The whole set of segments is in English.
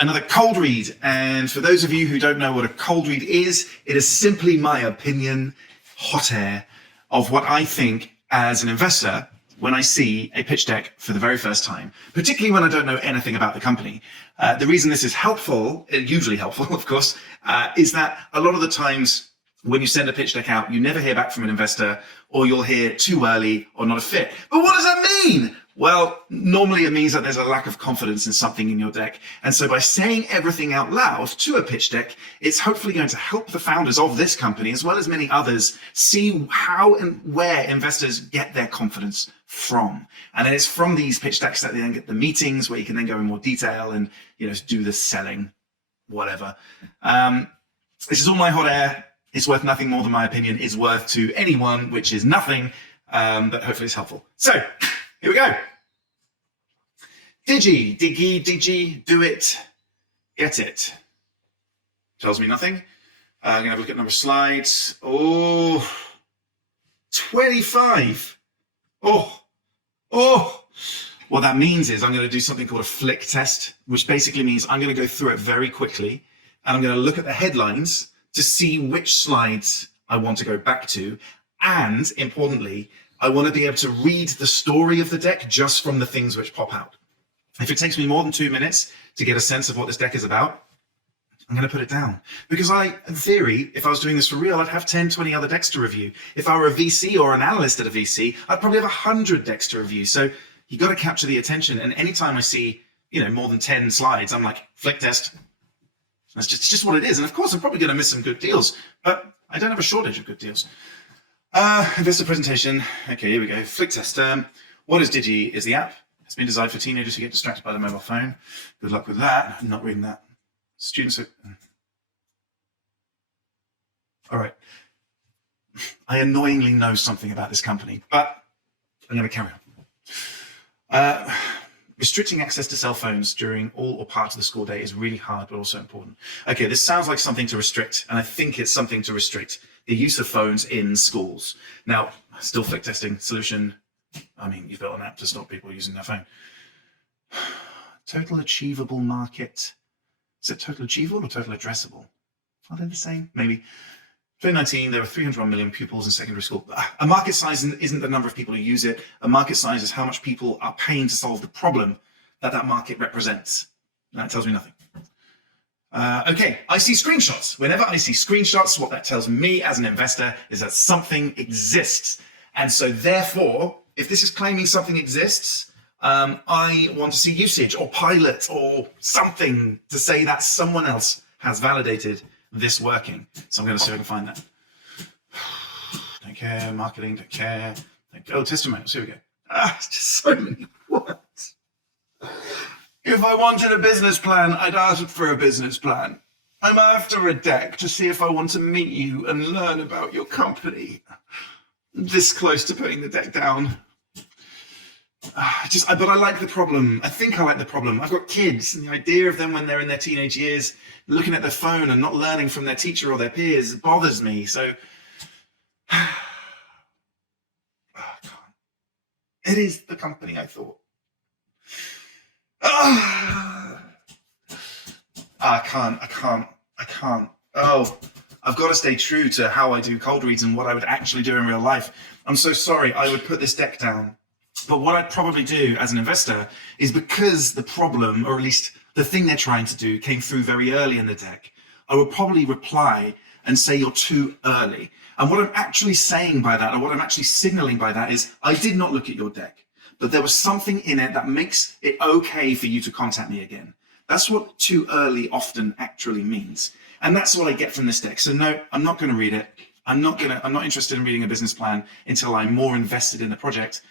Another cold read. And for those of you who don't know what a cold read is, it is simply my opinion, hot air, of what I think as an investor when I see a pitch deck for the very first time, particularly when I don't know anything about the company. The reason this is helpful, usually helpful, of course, is that a lot of the times when you send a pitch deck out, you never hear back from an investor, or you'll hear too early or not a fit. But what does that mean? Well, normally it means that there's a lack of confidence in something in your deck. And so by saying everything out loud to a pitch deck, it's hopefully going to help the founders of this company, as well as many others, see how and where investors get their confidence from. And then it's from these pitch decks that they then get the meetings where you can then go in more detail and, do the selling, whatever. This is all my hot air. It's worth nothing more than my opinion is worth to anyone, which is nothing, but hopefully it's helpful. So here we go. Digi, do it, get it. Tells me nothing. I'm gonna have a look at number of slides. Oh, 25. Oh. What that means is I'm going to do something called a flick test, which basically means I'm going to go through it very quickly, and I'm going to look at the headlines to see which slides I want to go back to. And importantly, I want to be able to read the story of the deck just from the things which pop out. If it takes me more than 2 minutes to get a sense of what this deck is about, I'm going to put it down. Because in theory, if I was doing this for real, I'd have 10, 20 other decks to review. If I were a VC or an analyst at a VC, I'd probably have 100 decks to review. So you got to capture the attention. And anytime I see, more than 10 slides, I'm like, flick test. It's just what it is. And of course, I'm probably going to miss some good deals, but I don't have a shortage of good deals. Investor presentation. Okay, here we go. Flick test. What is Digi? Is the app. It's been designed for teenagers who get distracted by the mobile phone. Good luck with that. I'm not reading that. Students are... All right. I annoyingly know something about this company, but I'm going to carry on. Restricting access to cell phones during all or part of the school day is really hard, but also important. Okay, this sounds like something to restrict, and I think it's something to restrict the use of phones in schools. Now, still flick testing solution. I mean, you've built an app to stop people using their phone. Total achievable market. Is it total achievable or total addressable? Are they the same? Maybe. 2019, there were 301 million pupils in secondary school. A market size isn't the number of people who use it. A market size is how much people are paying to solve the problem that market represents. That tells me nothing. Okay, I see screenshots. Whenever I see screenshots, what that tells me as an investor is that something exists. And so therefore, if this is claiming something exists, I want to see usage or pilot or something to say that someone else has validated this working. So I'm going to see if I can find that. Don't care, marketing, don't care. Oh, testimonials, here we go. It's just so many words. If I wanted a business plan, I'd ask for a business plan. I'm after a deck to see if I want to meet you and learn about your company. This close to putting the deck down. But I like the problem. I think I like the problem. I've got kids, and the idea of them when they're in their teenage years looking at their phone and not learning from their teacher or their peers bothers me. So I can't. It is the company I thought. I can't. Oh, I've got to stay true to how I do cold reads and what I would actually do in real life. I'm so sorry. I would put this deck down. But what I'd probably do as an investor is, because the problem, or at least the thing they're trying to do, came through very early in the deck, I would probably reply and say you're too early. And what I'm actually saying by that, or what I'm actually signaling by that, is I did not look at your deck, but there was something in it that makes it okay for you to contact me again. That's what too early often actually means. And that's what I get from this deck. So no, I'm not going to read it. I'm not interested in reading a business plan until I'm more invested in the project.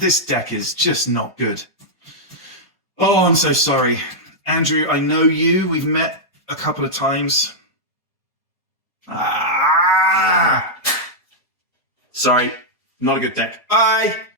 This deck is just not good. Oh, I'm so sorry. Andrew, I know you. We've met a couple of times. Sorry, not a good deck. Bye.